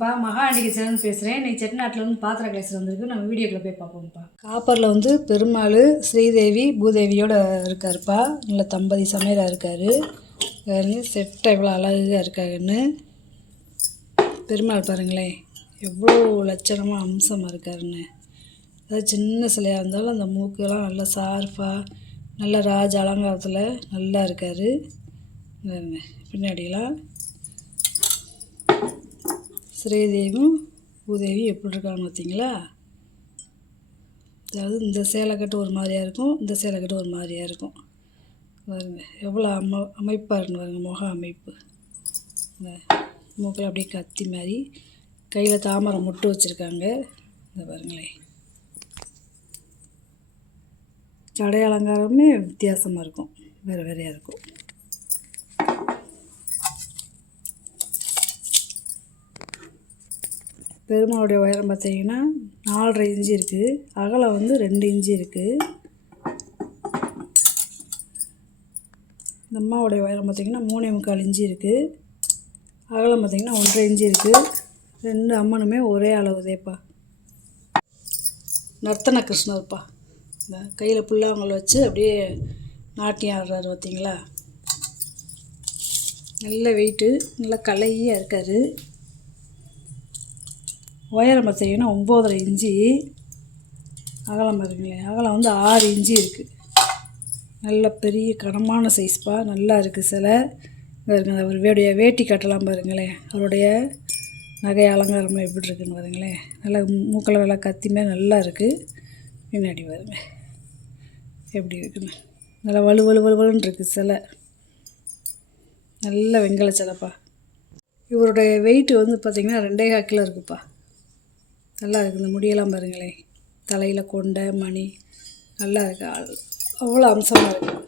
வணக்கம்ப்பா. மகாண்டிகை சேனல் பேசுகிறேன். இன்னைக்கு செட்டிநாட்டிலேருந்து பாத்திர கலேசர் வந்திருக்கு. நம்ம வீடியோக்குள்ள போய் பார்ப்போம்ப்பா. காப்பரில் வந்து பெருமாள், ஸ்ரீதேவி, பூதேவியோட இருக்காருப்பா. நல்ல தம்பதி சமையலாக இருக்கார். செட்டை எவ்வளோ அழகாக இருக்காருன்னு பெருமாள் பாருங்களேன், எவ்வளோ லட்சணமாக அம்சமாக இருக்காருன்னு. அதாவது சின்ன சிலையாக இருந்தாலும் அந்த மூக்கெல்லாம் நல்லா சார்பாக நல்ல ராஜ அலங்காரத்தில் நல்லா இருக்கார். பின்னாடியெல்லாம் ஸ்ரீதேவியும் பூதேவி எப்படி இருக்காங்க பார்த்தீங்களா? அதாவது இந்த சேலைக்கட்டு ஒரு மாதிரியாக இருக்கும், இந்த சேலைக்கட்டு ஒரு மாதிரியாக இருக்கும். பாருங்க எவ்வளோ அமைப்பாக இருக்குன்னு பாருங்க. முக அமைப்பு மூக்கில் அப்படியே கத்தி மாதிரி, கையில் தாமரை முட்டு வச்சுருக்காங்க. இந்த பாருங்களேன், சடை அலங்காரமே வித்தியாசமாக இருக்கும், வேறு வேறையாக இருக்கும். பெருமாளுடைய உயரம் பார்த்தீங்கன்னா 4.5 இன்ச்சு இருக்குது, அகலம் வந்து 2 இன்ச்சு இருக்குது. இந்த அம்மாவுடைய உயரம் பார்த்திங்கன்னா 3.25 இன்ச்சு இருக்குது, அகலம் பார்த்திங்கன்னா 1.5 இன்ச்சு இருக்குது. 2 அம்மனுமே ஒரே அளவுதேப்பா. நர்த்தன கிருஷ்ணர்ப்பா. இந்த கையில் புல்லாங்கல் வச்சு அப்படியே நாட்டியம் ஆடுறாரு பார்த்தீங்களா? நல்ல வெயிட்டு, நல்லா கலையாக இருக்கார். உயரம் பார்த்தீங்கன்னா 9.5 இன்ச்சு, அகலம் பாருங்களேன், அகலம் வந்து 6 இன்ச்சு இருக்குது. நல்ல பெரிய கனமான சைஸ்ப்பா, நல்லா இருக்குது சிலை. பாருங்க, அவருடைய வேட்டி கட்டலாம் பாருங்களேன், அவருடைய நகை அலங்காரம்லாம் எப்படி இருக்குன்னு பாருங்களேன். நல்லா மூக்கில் நல்லா கத்திமே நல்லா இருக்குது. பின்னாடி பாருங்க எப்படி இருக்குன்னு, நல்லா வலுவலுன்னு இருக்குது சிலை. நல்ல வெங்கல சிலைப்பா. இவருடைய வெயிட்டு வந்து பார்த்திங்கன்னா 2.25 கிலோ இருக்குப்பா. நல்லா இருக்குது. இந்த முடியெல்லாம் பாருங்களேன், தலையில் கொண்டை மணி நல்லா இருக்கு, அவ்வளோ அம்சமாக இருக்குது.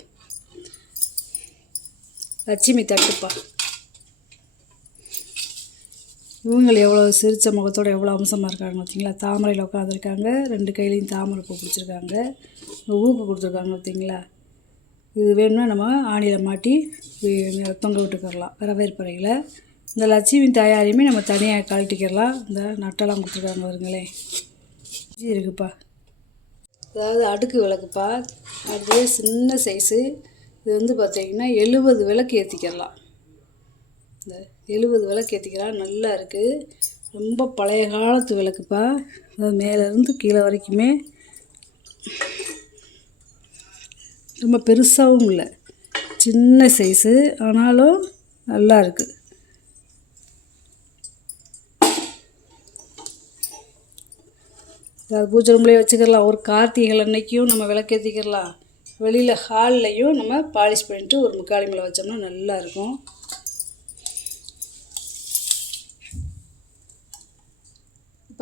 லட்சுமி தட்டுப்பா. இவங்க எவ்வளோ சிரித்த முகத்தோடு எவ்வளோ அம்சமாக இருக்காங்க பார்த்தீங்களா? தாமரையில் உட்காந்துருக்காங்க, 2 கையிலையும் தாமரை பூ பிடிச்சிருக்காங்க, ஊக்கு கொடுத்துருக்காங்க பார்த்தீங்களா? இது வேணும்னா நம்ம ஆணியில் மாட்டி தொங்க விட்டுக்கிறலாம் வரவேற்பறையில். இந்த லட்சுமி தாயாரையுமே நம்ம தனியாக கழட்டிக்கிறலாம். இந்த நட்டெல்லாம் கொடுத்துருக்காங்க வருங்களேன், இருக்குப்பா. அதாவது அடுக்கு விளக்குப்பா, அதுவே சின்ன சைஸு. இது வந்து பார்த்திங்கன்னா 70 விளக்கு ஏற்றிக்கிறலாம். இந்த 70 விளக்கு ஏற்றிக்கலாம், நல்லா இருக்குது. ரொம்ப பழைய காலத்து விளக்குப்பா. அதாவது மேலேருந்து கீழே வரைக்குமே ரொம்ப பெருசாகவும் இல்லை, சின்ன சைஸு, ஆனாலும் நல்லா இருக்குது. பூஜை ரூம்லேயே வச்சுக்கலாம். ஒரு கார்த்திகை அன்னைக்கும் நம்ம விளக்கேற்றிக்கிறலாம். வெளியில் ஹால்லையும் நம்ம பாலிஷ் பண்ணிட்டு ஒரு முக்காலி மேலே வச்சோம்னா நல்லாயிருக்கும்.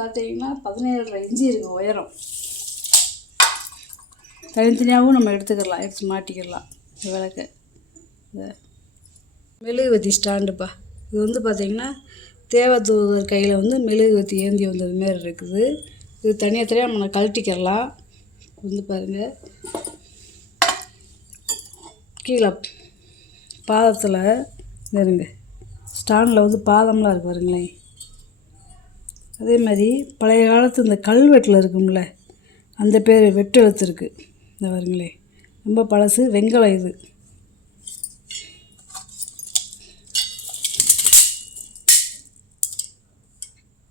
பார்த்தீங்கன்னா 17.5 இன்ச்சு இருக்குது உயரம். தனித்தனியாகவும் நம்ம எடுத்துக்கலாம், எடுத்து மாட்டிக்கிடலாம் இந்த விளக்கு. இந்த மெழுகுவத்தி ஸ்டாண்டுப்பா. இது வந்து பார்த்திங்கன்னா தேவதூதர் கையில் வந்து மெழுகுவத்தி ஏந்தி வந்தது மாரி இருக்குது. இது தனியாக நம்ம கழட்டிக்கிறலாம். வந்து பாருங்கள், கீழே பாதத்தில் இருங்க ஸ்டாண்டில் வந்து பாதம்லாம் இருக்குது பாருங்களேன். அதே மாதிரி பழைய காலத்து இந்த கல்வெட்டில் இருக்கும்ல, அந்த பேர் வெட்டு எழுத்து இருக்குது. இந்த பாருங்களேன், ரொம்ப பழசு, வெங்கலம். இது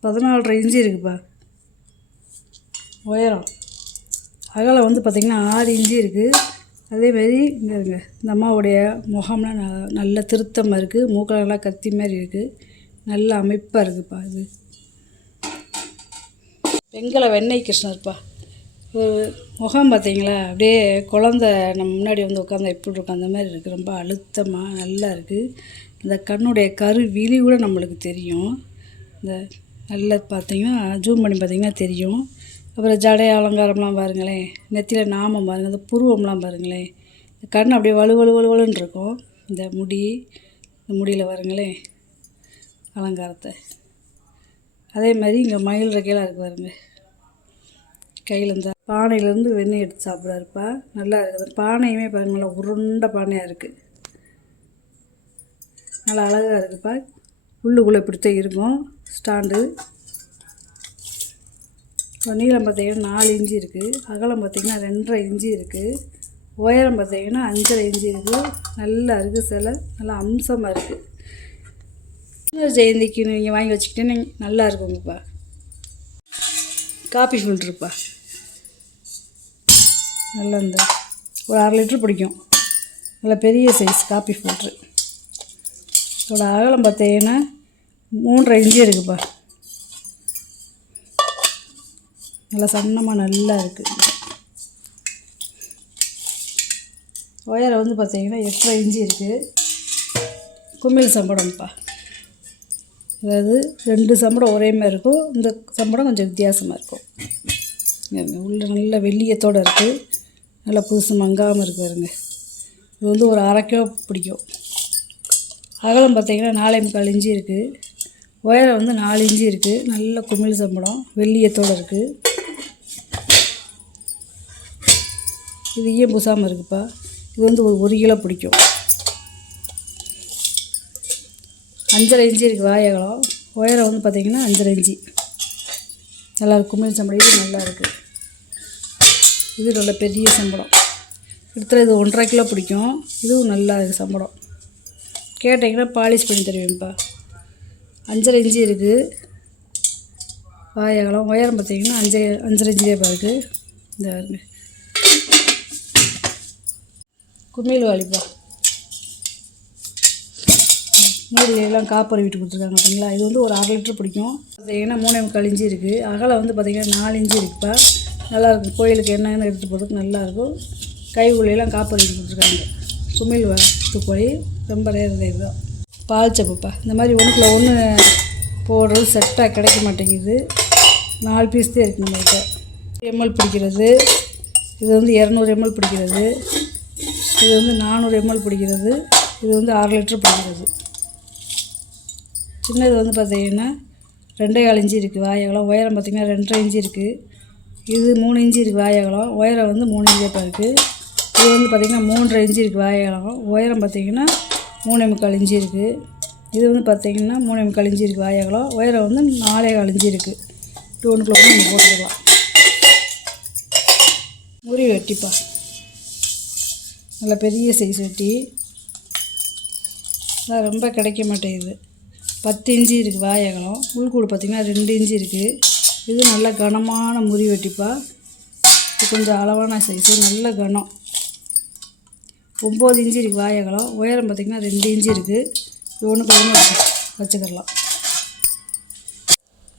14.5 இன்ச்சு இருக்குப்பா உயரம். அகலம் வந்து பார்த்திங்கன்னா 6 இன்ச்சு இருக்குது. அதேமாரி இங்கே இருங்க, இந்த அம்மாவுடைய முகம்லாம் நல்ல திருத்தமாக இருக்குது, மூக்கில் நல்லா கத்தி மாதிரி இருக்குது, நல்ல அமைப்பாக இருக்குதுப்பா. இது வெங்கல வெண்ணெய் கிருஷ்ணர்ப்பா. முகம் பார்த்திங்களா, அப்படியே குழந்த நம்ம முன்னாடி வந்து உட்காந்து எப்படி இருக்கும் அந்த மாதிரி இருக்குது. ரொம்ப அழுத்தமாக நல்லா இருக்குது. இந்த கண்ணுடைய விழி கூட நம்மளுக்கு தெரியும். இந்த நல்லா பார்த்திங்கன்னா ஜூம் பண்ணி பார்த்திங்கன்னா தெரியும். அப்புறம் ஜடை அலங்காரம்லாம் பாருங்களேன், நெத்தியில் நாமம் பாருங்கள், இந்த புருவம்லாம் பாருங்களேன், இந்த கண் அப்படியே வலுன்னு இருக்கும். இந்த முடியில் பாருங்களேன் அலங்காரத்தை. அதே மாதிரி இங்கே மயில் ரெக்கையெல்லாம் இருக்குது பாருங்க. கையில் இந்த பானையிலேருந்து வெண்ணெய் எடுத்து சாப்பிட்றாருப்பா, நல்லா இருக்குது. பானையுமே பாருங்கள், நல்லா உருண்டை பானையாக இருக்குது, நல்லா அழகாக இருக்குதுப்பா. உள்ளுக்குள்ளே இப்படித்தான் இருக்கும். ஸ்டாண்டு. நீளம் பார்த்திங்கன்னா 4 இன்ச்சு இருக்குது, அகலம் பார்த்திங்கன்னா 2.5 இன்ச்சு இருக்குது, உயரம் பார்த்திங்கன்னா 5.5 இன்ச்சு இருக்குது. நல்லா இருக்குது, சிலை நல்லா அம்சமாக இருக்குது. ஜெயந்திக்கு நீங்கள் வாங்கி வச்சுக்கிட்டே நல்லா இருக்குங்கப்பா. காப்பி ஃபில்ட்ருப்பா, நல்லா இந்த ஒரு 1/2 லிட்ரு பிடிக்கும். நல்லா பெரிய சைஸ் காப்பி ஃபில்ட்ரு. இதோட அகலம் பார்த்தீங்கன்னா 3.5 இன்ச்சு இருக்குப்பா. நல்லா சன்னமாக நல்லா இருக்குது. உயரம் வந்து பார்த்தீங்கன்னா 8.5 இன்ச்சு இருக்குது. குமிழ் சம்படம்ப்பா, அதாவது 2 சம்படம் ஒரே மாதிரி இருக்கும், இந்த சம்படம் கொஞ்சம் வித்தியாசமாக இருக்கும். உள்ள நல்ல வெள்ளியத்தோடு இருக்குது, நல்லா புதுசு மங்காமல் இருக்குது பாருங்க. இது வந்து ஒரு 1/2 கிலோ பிடிக்கும். அகலம் பார்த்திங்கன்னா 4.25 இன்ச்சு இருக்குது, உயரம் வந்து 4 இன்ச்சு இருக்குது. நல்ல குமிழ் சம்படம் வெள்ளியத்தோடு இருக்குது. இது ஏன் புசாமல் இருக்குப்பா. இது வந்து ஒரு 1 கிலோ பிடிக்கும். 5.5 இன்ச்சு இருக்குது வாயகலம், உயரம் வந்து பார்த்திங்கன்னா 5.5 இன்ச்சு. நல்லா குமிழ் சம்படம், இது நல்லா இருக்குது. இது நல்ல பெரிய சம்படம். கிட்டத்தட்ட இது 1.5 கிலோ பிடிக்கும். இதுவும் நல்லா இருக்குது சம்படம். கேட்டிங்கன்னா பாலிஷ் பண்ணி தருவேன்ப்பா. 5.5 இன்ச்சு இருக்குது வாயகலம், உயரம் பார்த்திங்கன்னா 5.5 இன்ச்சு இருக்குது. இந்த பாருங்க குமிழ் வாலிப்பா. மூடியெல்லாம் காப்பர் விட்டு கொடுத்துருக்காங்க பார்த்தீங்களா. இது வந்து ஒரு 1/2 லிட்ரு பிடிக்கும். பார்த்திங்கன்னா 3.25 இன்ச்சு இருக்குது, அகலம் வந்து பார்த்திங்கன்னா 4 இன்ச்சு இருக்குப்பா. நல்லாயிருக்கும், கோயிலுக்கு என்னென்ன எடுத்து போகிறதுக்கு நல்லாயிருக்கும். கை உள்ளெல்லாம் காப்பர் விட்டு கொடுத்துருக்காங்க. குமிழ் தூக்கோழி ரொம்ப ரேர் இதுதான். பால் சப்புப்பா, இந்த மாதிரி 1க்குள்ள 1 போடுறது செட்டாக கிடைக்க மாட்டேங்குது. 4 பீஸ் தான் இருக்குது நம்மகிட்ட. ml பிடிக்கிறது, இது வந்து 200 ml பிடிக்கிறது, இது வந்து 400 ml பிடிக்கிறது, இது வந்து 1/2 லிட்ரு பிடிக்கிறது. சின்னது வந்து பார்த்திங்கன்னா 2.25 இன்ச்சு இருக்குது வாயகலம், உயரம் பார்த்திங்கன்னா 2.5 இன்ச்சு இருக்குது. இது 3 இன்ச்சு இருக்குது வாயகலம், உயரம் வந்து 3 இன்ச்சு இருக்குது. இது வந்து பார்த்திங்கன்னா 3.5 இன்ச்சு இருக்குது வாயகலம், உயரம் பார்த்திங்கன்னா 3.25 இன்ச்சு இருக்குது. இது வந்து பார்த்திங்கன்னா 3.25 இன்ச்சு இருக்குது வாயகலம், உயரம் வந்து 4.25 இன்ச்சு இருக்குது. இது 1க்குள்ள நம்ம போட்டுக்கலாம். முறி வெட்டிப்பா, நல்ல பெரிய சைஸ் வெட்டி, அதான் ரொம்ப கிடைக்க மாட்டேங்குது. 10 இன்ச்சு இருக்குது வாயகலம், உள்கூடு பார்த்திங்கன்னா 2 இன்ச்சு இருக்குது. இது நல்ல கனமான முறி வெட்டிப்பா. இது கொஞ்சம் அளவான சைஸு, நல்ல கனம். 9 இன்ச்சு இருக்குது வாயகலம், உயரம் பார்த்திங்கன்னா 2 இன்ச்சு இருக்குது. இது 1க்கு 1 வச்சுக்கிடலாம்.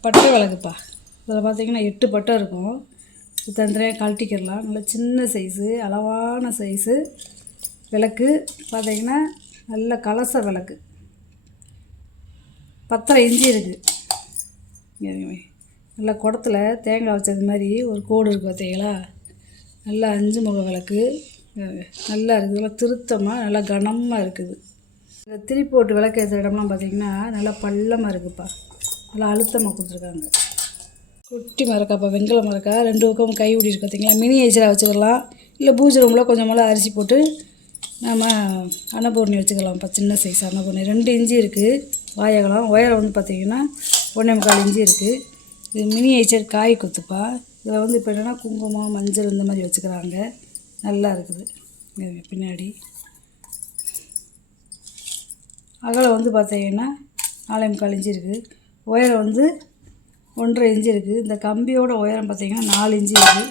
பட்டை விளக்குப்பா, இதில் பார்த்திங்கன்னா 8 பட்டை இருக்கும். இது தனித்தனியாக கழட்டிக்கிடலாம். நல்ல சின்ன சைஸு அளவான சைஸு விளக்கு. பார்த்திங்கன்னா நல்ல கலச விளக்கு. 10.5 இன்ச்சு இருக்குது. நல்லா குடத்துல தேங்காய் வச்சது மாதிரி ஒரு கோடு இருக்குது பார்த்தீங்களா. நல்லா 5 முக விளக்கு நல்லா இருக்குது. நல்லா திருத்தமாக நல்லா கனமாக இருக்குது. இந்த திரி போட்டு விளக்கு ஏற்றுற இடம்லாம் பார்த்திங்கன்னா நல்லா பள்ளமாக இருக்குதுப்பா. நல்லா அழுத்தமாக கொடுத்துருக்காங்க. குட்டி மரக்காப்பா, வெங்கல மரக்கா, 2 பக்கம் கை ஊடி இருக்கு பார்த்திங்களா. மினி ஐச்சராக வச்சுக்கலாம், இல்லை பூஜை ரூமில் கொஞ்சம் மேலே அரிசி போட்டு நம்ம அன்னபூர்ணி வச்சுக்கலாம்ப்பா. சின்ன சைஸ் அன்னபூர்ணி 2 இன்ச்சு இருக்குது வாயகலம், உயரம் வந்து பார்த்திங்கன்னா 1.25 இன்ச்சு இருக்குது. இது மினி ஐச்சர் காய் குத்துப்பா. இதில் வந்து இப்போ என்னென்னா குங்குமம் மஞ்சள் இந்த மாதிரி வச்சுக்கிறாங்க. நல்லா இருக்குது. பின்னாடி அகலம் வந்து பார்த்திங்கன்னா 4.25 இன்ச்சு இருக்குது, உயரம் வந்து 1.5 இன்ச்சு இருக்குது. இந்த கம்பியோட உயரம் பார்த்திங்கன்னா 4 இன்ச்சு இருக்குது.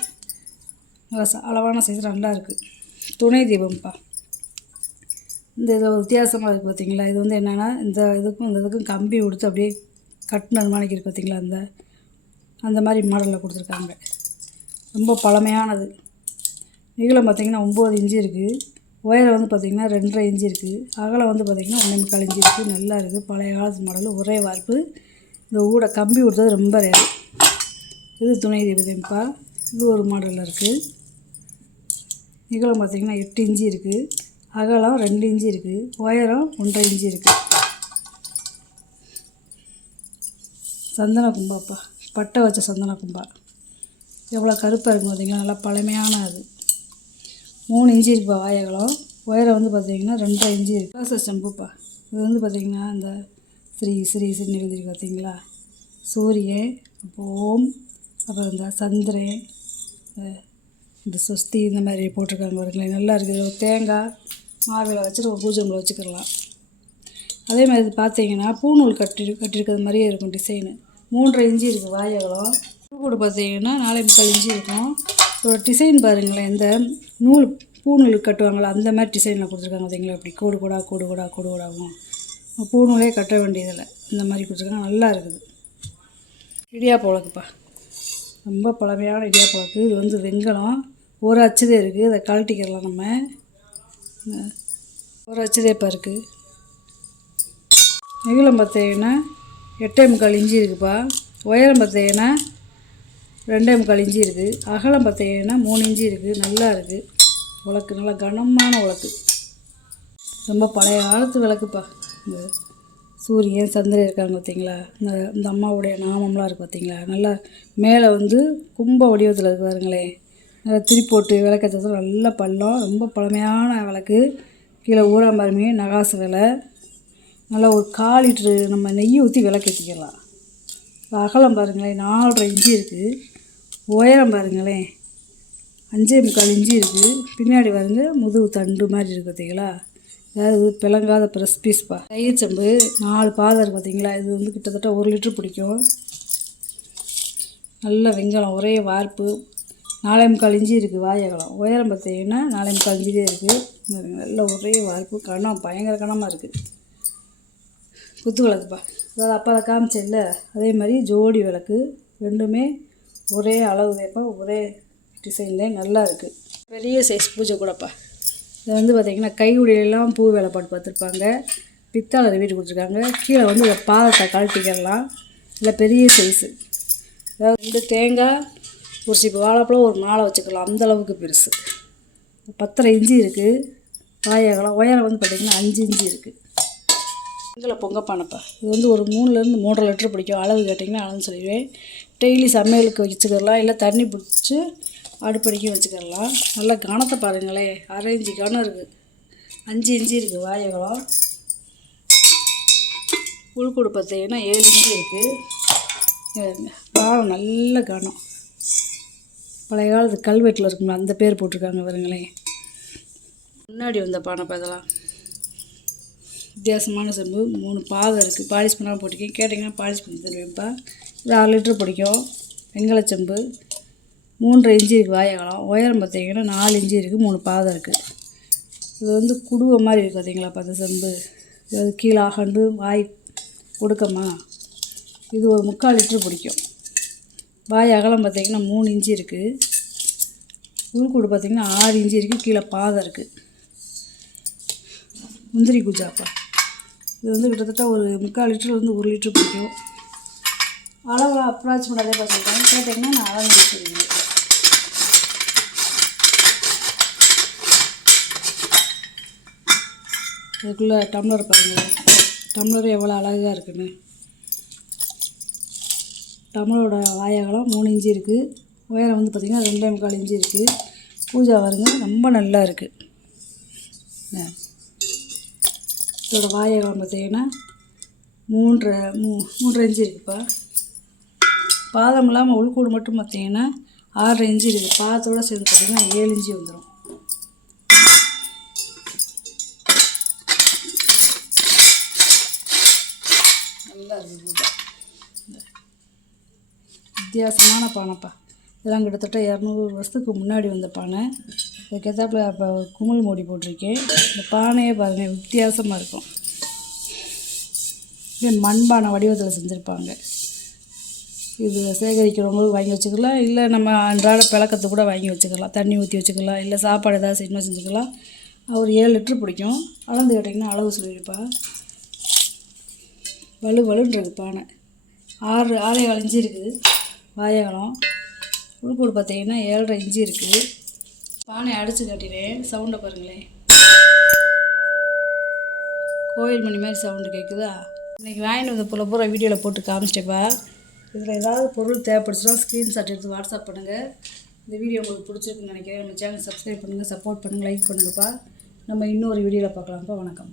நல்லா அளவான சைஸ் நல்லா இருக்குது. துணை தீபம்ப்பா. இந்த இது வித்தியாசமாக இருக்குது பார்த்திங்களா. இது வந்து என்னென்னா இந்த இதுக்கும் கம்பி கொடுத்து அப்படியே கட்டினது மாதிரி இருக்குது பார்த்திங்களா. அந்த மாதிரி மாடலில் கொடுத்துருக்காங்க. ரொம்ப பழமையானது. நீளம் பார்த்திங்கன்னா 9 இன்ச்சு இருக்குது, உயரம் வந்து பார்த்திங்கன்னா 2.5 இன்ச்சு இருக்குது, அகலம் வந்து பார்த்திங்கன்னா 1.25 இன்ச்சு இருக்குது. நல்லா இருக்குது, பழைய காலத்து மாடல். ஒரே வார்ப்பு. இந்த கம்பி கொடுத்தது ரொம்ப ரேரு. இது துணை தீபம்ப்பா. இது ஒரு மாடலில் இருக்குது. நீளம் பார்த்திங்கன்னா 8 இன்ச்சு இருக்குது, அகலம் 2 இன்ச்சு இருக்குது, உயரம் 1.5 இன்ச்சு இருக்குது. சந்தன கும்பாப்பா, பட்டை வச்ச சந்தன கும்பா. எவ்வளோ கருப்பாக இருக்கும் பார்த்திங்களா. நல்லா பழமையான அது. 3 இன்ச்சு இருக்குப்பா வாயகலம், உயரம் வந்து பார்த்திங்கன்னா 2.5 இன்ச்சு இருக்குது. கலச செம்புப்பா. இது வந்து பார்த்திங்கன்னா இந்த ஸ்ரீ ஸ்ரீ ஸ்ரீ எழுதிருக்கு பார்த்திங்களா. சூரியன், ஓம், அப்புறம் இந்த சந்திரன், இந்த சொஸ்தி இந்த மாதிரி போட்டிருக்காங்க பாருங்களேன். நல்லா இருக்குது. ஒரு தேங்காய் மாவிளை வச்சுட்டு ஒரு பூஜை ரூமில் வச்சுக்கிடலாம். அதே மாதிரி இது பார்த்தீங்கன்னா பூநூல் கட்டியிருக்கிறது மாதிரியே இருக்கும் டிசைனு. 3.5 இன்ச்சு இருக்குது வாயகலம். கூட பார்த்தீங்கன்னா 4.25 இன்ச்சு இருக்கும். ஒரு டிசைன் பாருங்களேன், இந்த பூநூல் கட்டுவாங்களா அந்த மாதிரி டிசைனில் கொடுத்துருக்காங்க பார்த்தீங்களா. அப்படி கோடு கூடாகும். பூநூலே கட்ட வேண்டியதில்லை, இந்த மாதிரி கொடுத்துருக்காங்க. நல்லா இருக்குது. இடியாப்ப உலக்குப்பா, ரொம்ப பழமையான இடியாப்ப உலக்கு. இது வந்து வெங்கலம், ஒரு அச்சுதே இருக்குது. இதை கழட்டிக்கிறலாம். நம்ம ஒரு அச்சுதேப்பா இருக்குது. நீளம் பார்த்தீங்கன்னா 8.25 இன்ச்சு இருக்குப்பா. உயரம் பார்த்தீங்கன்னா 2.25 இன்ச்சு இருக்குது. அகலம் பார்த்தீங்கன்னா 3 இன்ச்சு இருக்குது. நல்லா இருக்குது விளக்கு, நல்லா கனமான விளக்கு. ரொம்ப பழைய காலத்து விளக்குப்பா. இந்த சூரியன் சந்திரன் இருக்காங்க பார்த்தீங்களா. இந்த அம்மாவுடைய நாமம்லாம் இருக்குது பார்த்தீங்களா. நல்லா மேலே வந்து கும்ப வடிவத்தில் இருக்குது பாருங்களேன். நல்லா திரி போட்டு விளக்கத்தில் நல்லா பள்ளம். ரொம்ப பழமையான விளக்கு. கீழே ஊராம்பருமே நகாசு விலை. நல்லா ஒரு 1/4 லிட்ரு நம்ம நெய் ஊற்றி விளக்கேற்றிக்கலாம். அகலம் பாருங்களேன் 4.5 இன்ச்சு இருக்குது. உயரம் பாருங்களேன் 5.25 இன்ச்சு இருக்குது. பின்னாடி பாருங்க முதுகு தண்டு மாதிரி இருக்குது பார்த்தீங்களா. அதாவது பிளங்காத ப்ரெஸ் பீஸ்ப்பா. தயிர் சம்பு 4 பாதம் இருக்குது பார்த்தீங்களா. இது வந்து கிட்டத்தட்ட 1 லிட்ரு பிடிக்கும். நல்ல வெங்கலம், ஒரே வார்ப்பு. 4.25 இன்ச்சு இருக்குது வாயகலம். உயரம் பார்த்தீங்கன்னா 4.25 இன்ச்சு இருக்குது. நல்ல ஒரே வார்ப்பு, கனம் பயங்கர கனமாக இருக்குது. குத்து விளக்குப்பா, அதாவது அப்போ அதை காமிச்சேன்ல அதே மாதிரி ஜோடி விளக்கு. ரெண்டுமே ஒரே அளவு தேப்பா, ஒரே டிசைன்லேயே நல்லா இருக்குது. பெரிய சைஸ் பூஜை கூடப்பா. இது வந்து பார்த்திங்கன்னா கையுடையெல்லாம் பூ வேலைப்பாடு பார்த்துருப்பாங்க. பித்தாளை வீட்டு கொடுத்துருக்காங்க. கீழே வந்து இதை பாதத்தை கழட்டிக்கலாம். இல்லை பெரிய சைஸு, அதாவது 2 தேங்காய் ஒரு சிப்பு வாழைப்பழம் ஒரு மாலை வச்சுக்கலாம். அந்தளவுக்கு பெருசு. 10.5 இன்ச்சு இருக்குது வாயகலம். உயரம் வந்து பார்த்திங்கன்னா 5 இன்ச்சு இருக்குது. இதில் பொங்கப்பானப்பா. இது வந்து ஒரு 3லேருந்து 3.5 லிட்டர் பிடிக்கும். அளவு கேட்டிங்கன்னா அளவுன்னு சொல்லிடுவேன். டெய்லி சமையலுக்கு வச்சுக்கலாம், இல்லை தண்ணி பிடிச்சி அடுப்படிக்கும் வச்சுக்கலாம். நல்லா கனத்தை பாருங்களேன், 1/2 இன்ச்சு கனம் இருக்குது. 5 இன்ச்சு இருக்குது வாயகலம். உள்கூடு பார்த்தீங்கன்னா 7 இன்ச்சு இருக்குது. பாலம் நல்ல கனம். பழைய காலத்து கல்வெட்டில் இருக்குங்களா அந்த பேர் போட்டிருக்காங்க பாருங்களேன். முன்னாடி வந்த பானைப்பா இதெல்லாம். வித்தியாசமான செம்பு. 3 பாதம் இருக்குது. பாலிஷ் பண்ணாமல் போட்டிருக்கேன். கேட்டிங்கன்னா பாலிஷ் பண்ணி தருவேன்ப்பா. இது 6 லிட்ரு பிடிக்கும். வெங்கலச்செம்பு 3.5 இன்ச்சு இருக்குது வாயகலம். உயரம் பார்த்தீங்கன்னா 4 இன்ச்சு இருக்குது. 3 பாதம் இருக்குது. இது வந்து குடுவை மாதிரி இருக்குது பார்த்தீங்களாப்பா அந்த செம்பு. இது கீழே ஆகண்டு வாய் கொடுக்கமா. இது ஒரு 3/4 லிட்ரு பிடிக்கும். வாய் அகலம் பார்த்தீங்கன்னா 3 இன்ச்சு இருக்குது. உள்கூடு பார்த்தீங்கன்னா 6 இன்ச்சு இருக்குது. கீழே பாதம் இருக்குது. முந்திரி குஜாப்பா. இது வந்து கிட்டத்தட்ட ஒரு 3/4 லிட்டர்லேருந்து 1 லிட்ரு பிடிக்கும். அளவு அப்ராக்சிமேட் அதே பார்த்துருக்கேன். கேட்டிங்கன்னா நான் அளவு வச்சுருக்கேன். அதுக்குள்ளே டம்ளர் பாருங்கள். டம்ளர் எவ்வளோ அழகாக இருக்குன்னு. டம்ளரோட வாயகலம் 3 இன்ச்சு இருக்குது. உயரம் வந்து பார்த்திங்கன்னா 2.25 இன்ச்சு இருக்குது. பூஜா வருங்க ரொம்ப நல்லா இருக்குது. இதோட வாயகலம் பார்த்தீங்கன்னா 3.5 இன்ச்சு இருக்குப்பா. பாதம் இல்லாமல் உள்கூடு மட்டும் பார்த்தீங்கன்னா 6.5 இன்ச்சு இருக்குது. பாதத்தோடு சேர்ந்து பார்த்தீங்கன்னா 7 இன்ச்சு வந்துடும். நல்லா இருக்குது பூஜா. வித்தியாசமான பானைப்பா. இதெல்லாம் கிட்டத்தட்ட 200 வருஷத்துக்கு முன்னாடி வந்த பானை. இதுக்கேற்றாப்புல இப்போ குமிழ் மூடி போட்டிருக்கேன். இந்த பானையே பாருங்கள் வித்தியாசமாக இருக்கும். இதே மண்பானை வடிவத்தில் செஞ்சுருப்பாங்க. இது சேகரிக்கிறவங்களும் வாங்கி வச்சுக்கலாம், இல்லை நம்ம அன்றாட பிளக்கத்தை கூட வாங்கி வச்சுக்கலாம். தண்ணி ஊற்றி வச்சுக்கலாம், இல்லை சாப்பாடு ஏதாவது செய்யணும் செஞ்சுக்கலாம். ஒரு 7 லிட்ரு பிடிக்கும். அளந்து கேட்டிங்கன்னா அளவு சொல்லியிருப்பா. வலுன்றது பானை. 6.25 இன்ச்சு இருக்குது வாயகலம். உள்கூடு பார்த்தீங்கன்னா 7.5 இன்ச்சு இருக்குது. பானை அடித்து கட்டினேன். சவுண்டை பாருங்களேன், கோயில் மணி மாதிரி சவுண்டு கேட்குதா. இன்றைக்கி வாங்கிட்டு வந்த பொருளை பூரா வீடியோவில் போட்டு காமிச்சிட்டேப்பா. இதில் ஏதாவது பொருள் தேவைப்படுச்சுன்னா ஸ்க்ரீன்ஷாட் எடுத்து வாட்ஸ்அப் பண்ணுங்கள். இந்த வீடியோ உங்களுக்கு பிடிச்சிருக்குன்னு நினைக்கிறேன். நம்ம சேனல் சப்ஸ்கிரைப் பண்ணுங்கள், சப்போர்ட் பண்ணுங்கள், லைக் பண்ணுங்கப்பா. நம்ம இன்னொரு வீடியோவில் பார்க்கலாம்ப்பா. வணக்கம்.